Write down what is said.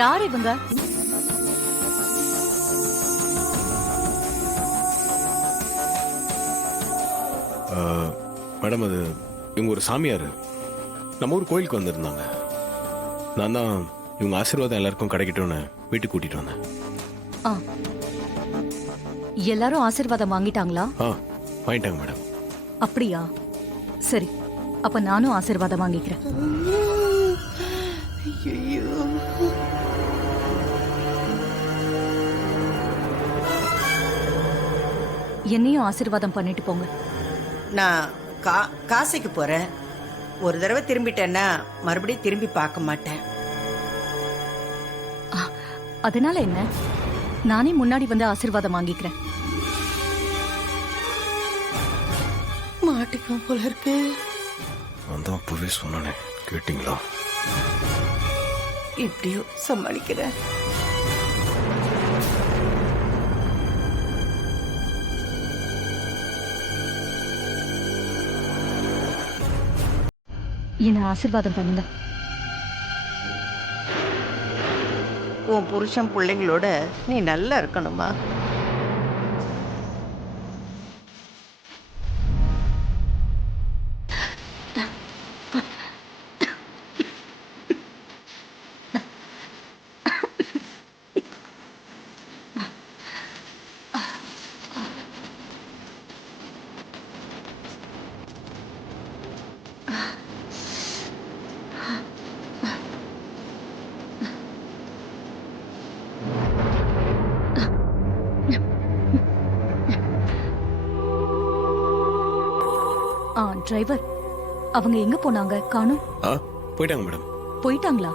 யார் இவங்க? மேடம், அது இவங்க ஒரு சாமியார். நம்ம ஊர் கோயிலுக்கு வந்திருந்தாங்க. நான் தான் இவங்க ஆசீர்வாதம் எல்லாருக்கும் கிடைக்கட்டும்னு வீட்டுக்கு கூட்டிட்டு வந்தேன். ஆ. எல்லாரும் ஆசீர்வாதம் வாங்கிட்டாங்களா? வாங்கிட்டாங்க மேடம். அப்படியா? சரி, அப்ப நானும் ஆசீர்வாதம் வாங்கிக்கிறேன். என்னையும் ஆசீர்வாதம் பண்ணிட்டு போங்க. நான் காசிக்கு போறேன். ஒரு தடவை திரும்பிட்டேன்னா மறுபடியும் திரும்பி பார்க்க மாட்டேன். அதனால என்ன? நானே முன்னாடி வந்து ஆசீர்வாதம் வாங்கிக்கிறேன். மாட்டிக்கும் போல இருக்கு. அந்த அப்பவே சொன்னானே, கேட்டீங்களா? இப்படியோ சமாளிக்கிறேன். என்ன ஆசீர்வாதம் பண்ணுங்க. உன் புருஷன் பிள்ளைங்களோட நீ நல்லா இருக்கணுமா? டிரைவர், அவங்க எங்க போனாங்க? காணோம். போயிட்டாங்க மேடம். போயிட்டாங்களா?